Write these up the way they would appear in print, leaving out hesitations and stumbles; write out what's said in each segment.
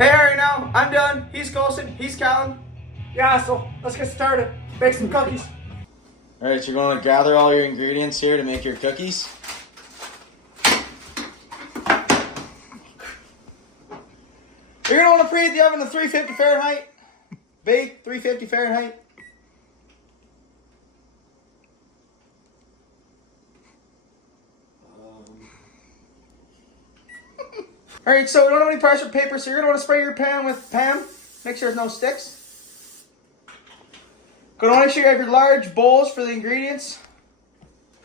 Hey, Harry, now I'm done. He's Colson. He's Callum. Yeah, so let's get started. Make some cookies. Alright, so you're going to gather all your ingredients here to make your cookies. You're going to want to preheat the oven to 350 Fahrenheit. Bake 350 Fahrenheit. Alright, so we don't have any parchment paper, so you're going to want to spray your pan with Pam. Make sure there's no sticks. Going to want to make sure you have your large bowls for the ingredients.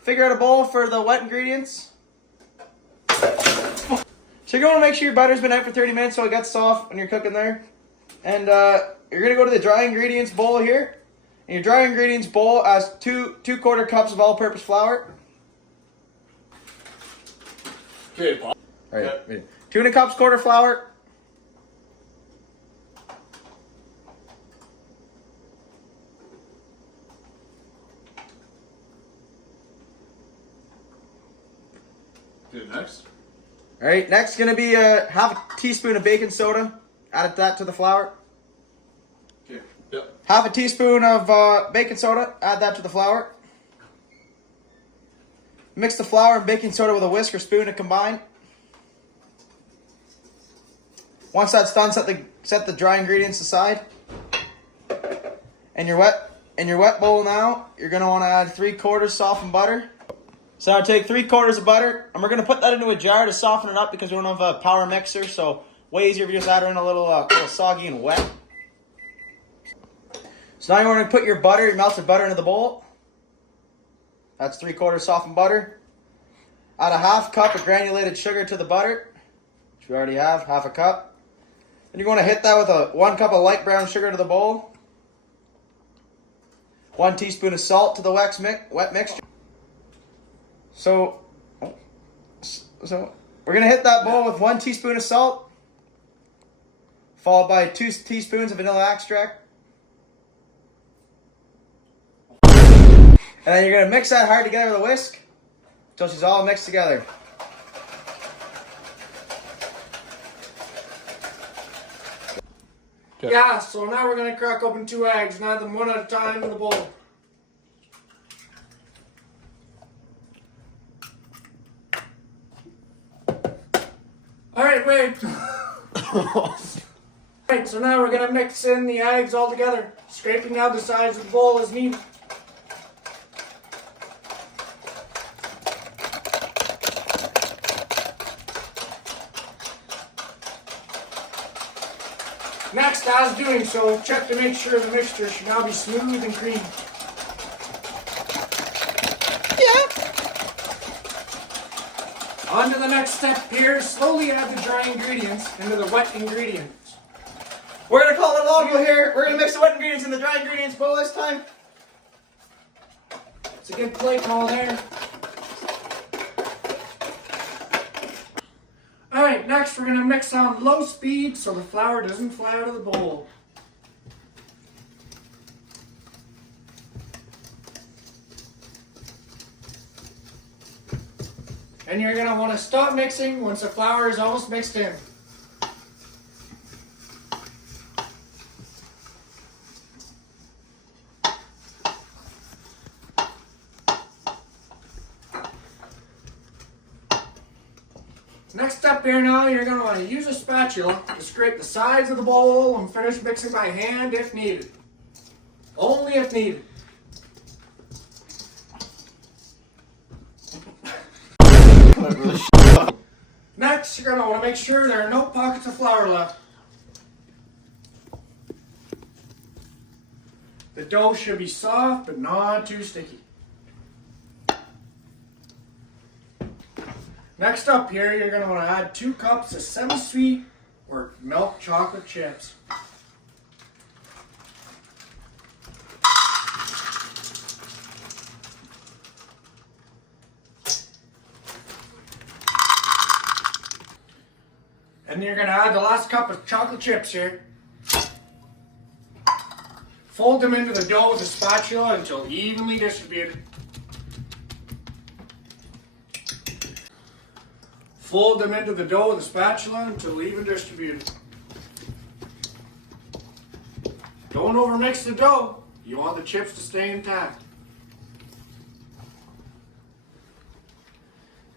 Figure out a bowl for the wet ingredients. So you're going to make sure your butter's been out for 30 minutes so it gets soft when you're cooking there. And you're going to go to the dry ingredients bowl here. And your dry ingredients bowl has two quarter cups of all-purpose flour. Okay, Bob. Alright, yeah. 2 cups quarter flour. Okay, next. Alright, next going to be half a teaspoon of baking soda. Add that to the flour. Okay, yep. Half a teaspoon of baking soda. Add that to the flour. Mix the flour and baking soda with a whisk or spoon to combine. Once that's done, set the dry ingredients aside. And your wet bowl now, you're going to want to add 3/4 softened butter. So now take 3/4 of butter, and we're going to put that into a jar to soften it up because we don't have a power mixer, so way easier if you just add it in a little soggy and wet. So now you're going to put your melted butter into the bowl. That's 3/4 softened butter. Add a half cup of granulated sugar to the butter, which we already have, half a cup. Then you're going to hit that with 1 cup of light brown sugar to the bowl. 1 teaspoon of salt to the wet mixture. So we're going to hit that bowl with 1 teaspoon of salt, followed by 2 teaspoons of vanilla extract. And then you're going to mix that hard together with a whisk until she's all mixed together. Okay. Yeah, so now we're going to crack open 2 eggs and add them one at a time in the bowl. Alright, wait. Alright, so now we're going to mix in the eggs all together, scraping down the sides of the bowl as needed. Next, as doing so, check to make sure the mixture should now be smooth and creamy. Yeah. On to the next step here, slowly add the dry ingredients into the wet ingredients. We're going to call it an audible here. We're going to mix the wet ingredients in the dry ingredients bowl this time. It's a good play call there. Alright, next we're going to mix on low speed so the flour doesn't fly out of the bowl. And you're going to want to stop mixing once the flour is almost mixed in. Next up here now, you're going to want to use a spatula to scrape the sides of the bowl and finish mixing by hand if needed. Only if needed. Next, you're going to want to make sure there are no pockets of flour left. The dough should be soft but not too sticky. Next up here, you're going to want to add 2 cups of semi-sweet or milk chocolate chips. And you're going to add the last cup of chocolate chips here. Fold them into the dough with a spatula until evenly distributed. Fold them into the dough with a spatula until even distributed. Don't overmix the dough. You want the chips to stay intact.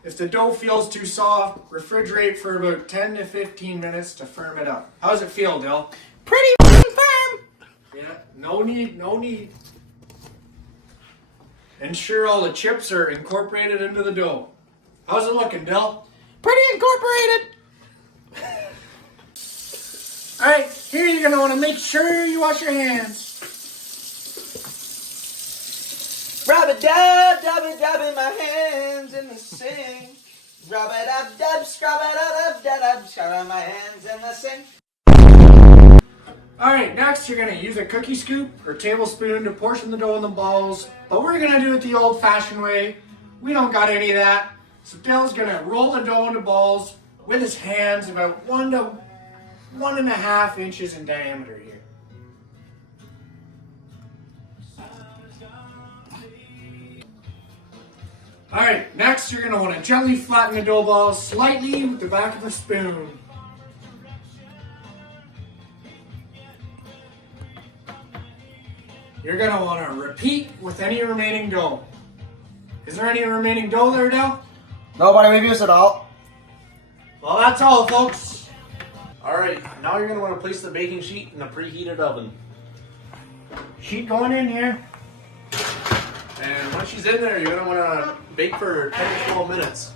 If the dough feels too soft, refrigerate for about 10 to 15 minutes to firm it up. How does it feel, Dill? Pretty firm. Yeah, no need. Ensure all the chips are incorporated into the dough. How's it looking, Dill? Pretty incorporated. Alright, here you're going to want to make sure you wash your hands. Rub-a-dub, my hands in the sink. Rub-a-dub-dub, scrub-a-dub-dub, scrub my hands in the sink. Alright, next you're going to use a cookie scoop or tablespoon to portion the dough in the balls. But we're going to do it the old-fashioned way. We don't got any of that. So Dill's going to roll the dough into balls with his hands about 1 to 1.5 inches in diameter here. Alright, next you're going to want to gently flatten the dough balls slightly with the back of a spoon. You're going to want to repeat with any remaining dough. Is there any remaining dough there, Dell? Nobody, we've used it all. Well, that's all, folks. Alright, now you're going to want to place the baking sheet in a preheated oven. Sheet going in here. And once she's in there, you're going to want to bake for 10 to 12 minutes.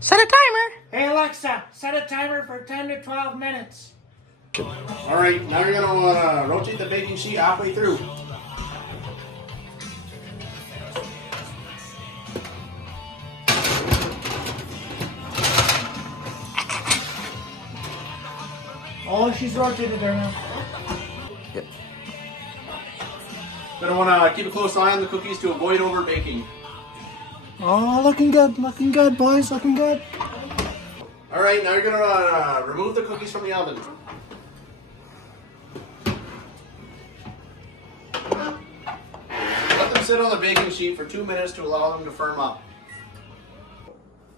Set a timer. Hey, Alexa, set a timer for 10 to 12 minutes. Alright, now you're going to want to rotate the baking sheet halfway through. Oh, she's rotated there now. Yep. Going to want to keep a close eye on the cookies to avoid over baking. Oh, looking good, boys, looking good. Alright, now you're going to remove the cookies from the oven. Let them sit on the baking sheet for 2 minutes to allow them to firm up.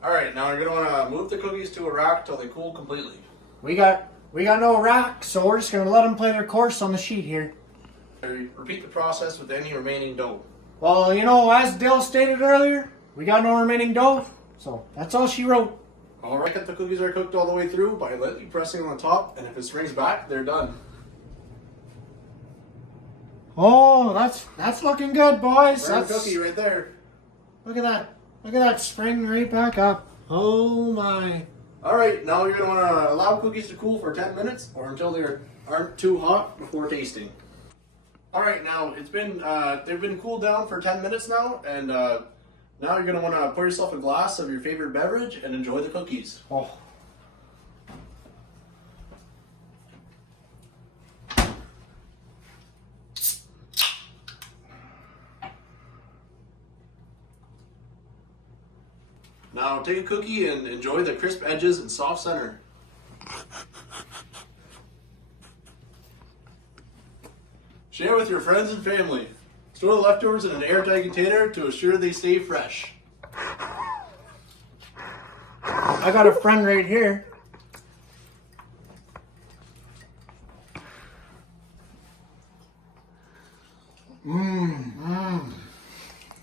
Alright, now you're going to want to move the cookies to a rack till they cool completely. We got no rack, so we're just going to let them play their course on the sheet here. Repeat the process with any remaining dough. Well, you know, as Dill stated earlier, we got no remaining dough, so that's all she wrote. Alright, if the cookies are cooked all the way through by lightly pressing on the top, and if it springs back, they're done. Oh, that's looking good, boys. Burn the cookie right there. Look at that. Look at that spring right back up. Oh my. Alright, now you're going to want to allow cookies to cool for 10 minutes or until they aren't too hot before tasting. Alright, now they've been cooled down for 10 minutes now, and now you're going to want to pour yourself a glass of your favorite beverage and enjoy the cookies. Oh. Now take a cookie and enjoy the crisp edges and soft center. Share with your friends and family. Store the leftovers in an airtight container to assure they stay fresh. I got a friend right here. Mmm.